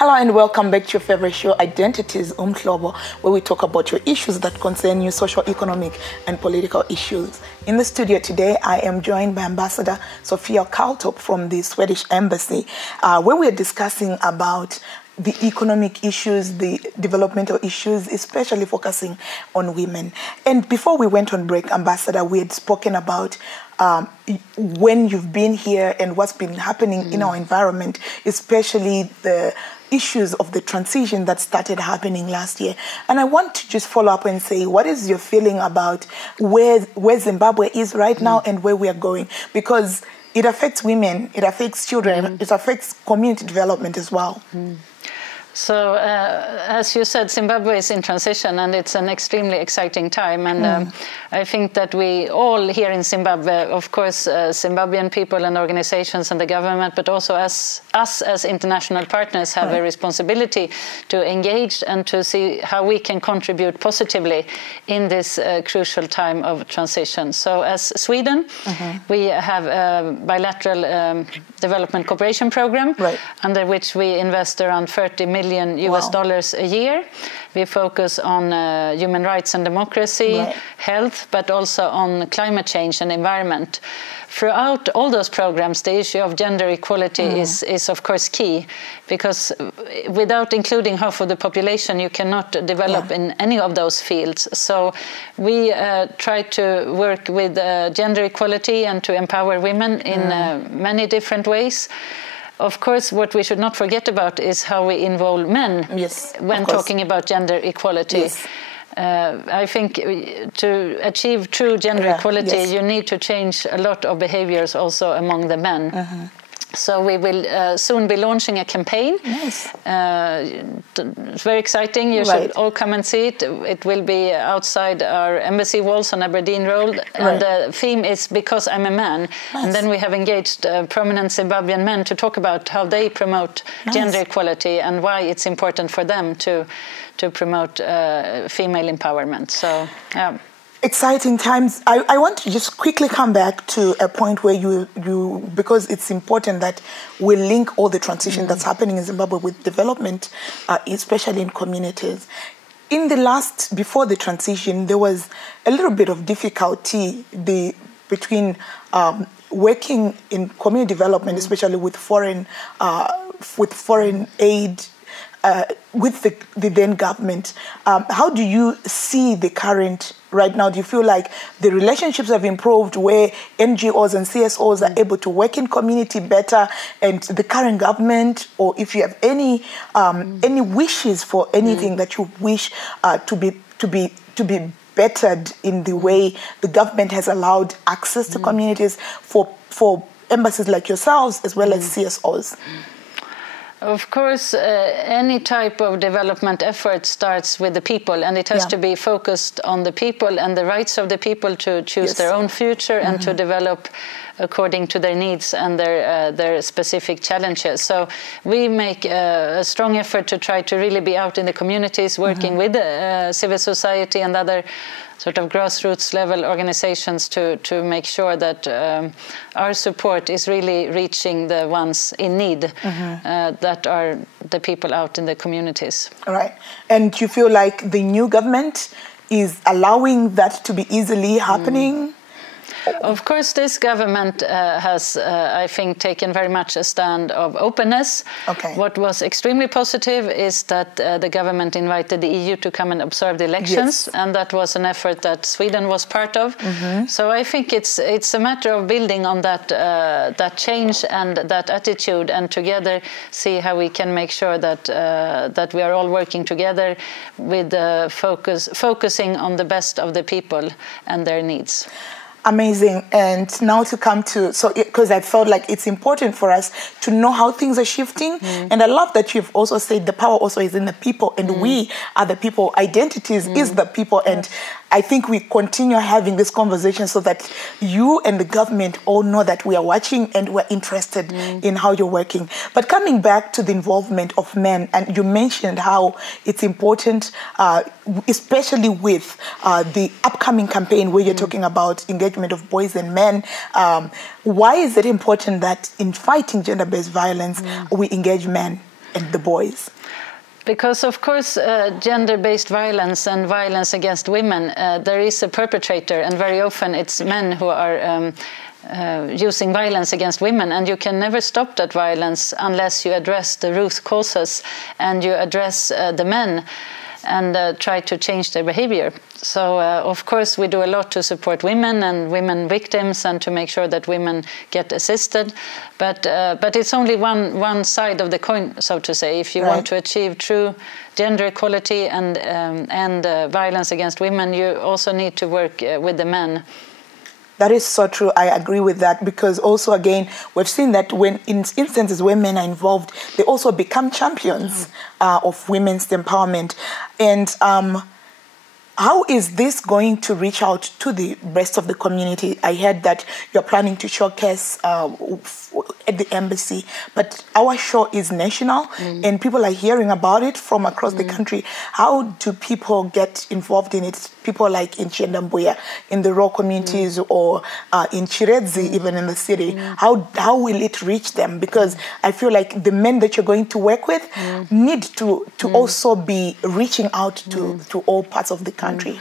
Hello and welcome back to your favorite show, Identities Umhlobo, where we talk about your issues that concern you, social, economic and political issues. In the studio today, I am joined by Ambassador Sofia Calltorp from the Swedish Embassy, where we are discussing about the economic issues, the developmental issues, especially focusing on women. And before we went on break, Ambassador, we had spoken about when you've been here and what's been happening in our environment, especially the issues of the transition that started happening last year. And I want to just follow up and say, what is your feeling about where Zimbabwe is right now and where we are going? Because it affects women, it affects children, it affects community development as well. So, as you said, Zimbabwe is in transition, and it's an extremely exciting time. And I think that we all here in Zimbabwe, of course, Zimbabwean people and organizations and the government, but also us as international partners have a responsibility to engage and to see how we can contribute positively in this crucial time of transition. So, as Sweden, we have a bilateral development cooperation program, under which we invest around $30 million US a year. We focus on human rights and democracy, health, but also on climate change and environment. Throughout all those programs, the issue of gender equality is of course key, because without including half of the population, you cannot develop in any of those fields. So we try to work with gender equality and to empower women in many different ways. Of course, what we should not forget about is how we involve men when talking about gender equality. I think to achieve true gender equality, you need to change a lot of behaviors also among the men. So we will soon be launching a campaign. It's very exciting. You should all come and see it. It will be outside our embassy walls on Aberdeen Road. And the theme is Because I'm a Man. And then we have engaged prominent Zimbabwean men to talk about how they promote gender equality and why it's important for them to promote female empowerment. So, exciting times. I want to just quickly come back to a point where you because it's important that we link all the transition that's happening in Zimbabwe with development, especially in communities. In the before the transition, there was a little bit of difficulty between working in community development, especially with foreign aid, with the then government. How do you see the current right now? Do you feel like the relationships have improved where NGOs and CSOs are able to work in community better, and the current government, or if you have any wishes for anything that you wish to be bettered in the way the government has allowed access to communities for embassies like yourselves as well as CSOs? Of course, any type of development effort starts with the people, and it has to be focused on the people and the rights of the people to choose their own future and to develop according to their needs and their specific challenges. So we make a strong effort to try to really be out in the communities, working with civil society and other sort of grassroots level organizations to make sure that our support is really reaching the ones in need, that are the people out in the communities. All right. And you feel like the new government is allowing that to be easily happening? Of course, this government has, I think, taken very much a stand of openness. What was extremely positive is that the government invited the EU to come and observe the elections, and that was an effort that Sweden was part of. So I think it's a matter of building on that change and that attitude, and together see how we can make sure that we are all working together with focusing on the best of the people and their needs. Amazing. And now to come to, because I felt like it's important for us to know how things are shifting. And I love that you've also said the power also is in the people, and we are the people. Identities is the people. And I think we continue having this conversation so that you and the government all know that we are watching and we're interested in how you're working. But coming back to the involvement of men, and you mentioned how it's important, especially with the upcoming campaign where you're talking about engagement of boys and men. Why is it important that in fighting gender-based violence, we engage men? and the boys? Because, of course, gender-based violence and violence against women, there is a perpetrator, and very often it's men who are using violence against women, and you can never stop that violence unless you address the root causes and you address the men and try to change their behavior. So, of course, we do a lot to support women and women victims and to make sure that women get assisted. But it's only one side of the coin, so to say. If you want to achieve true gender equality and violence against women, you also need to work with the men. That is so true. I agree with that, because also, again, we've seen that when in instances where men are involved, they also become champions of women's empowerment. And how is this going to reach out to the rest of the community? I heard that you're planning to showcase at the embassy, but our show is national and people are hearing about it from across the country. How do people get involved in it? People like in Zimbabwe, in the rural communities, or in Nyaradzo, even in the city. How will it reach them? Because I feel like the men that you're going to work with need to also be reaching out to all parts of the country.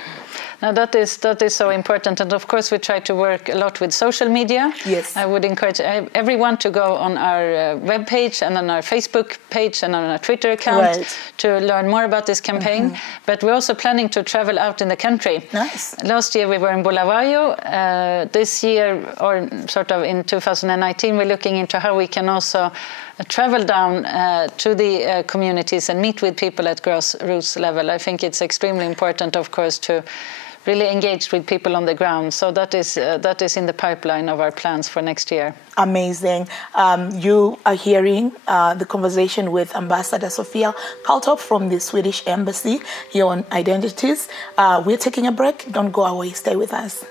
Now that is so important, and of course we try to work a lot with social media. Yes, I would encourage everyone to go on our web page and on our Facebook page and on our Twitter account to learn more about this campaign. But we're also planning to travel out in the country. Nice. Last year we were in Bulawayo. This year, or sort of in 2019, we're looking into how we can also travel down to the communities and meet with people at grassroots level. I think it's extremely important, of course, to really engage with people on the ground. So that is in the pipeline of our plans for next year. Amazing. You are hearing the conversation with Ambassador Sofia Calltorp from the Swedish Embassy here on Identities. We're taking a break. Don't go away. Stay with us.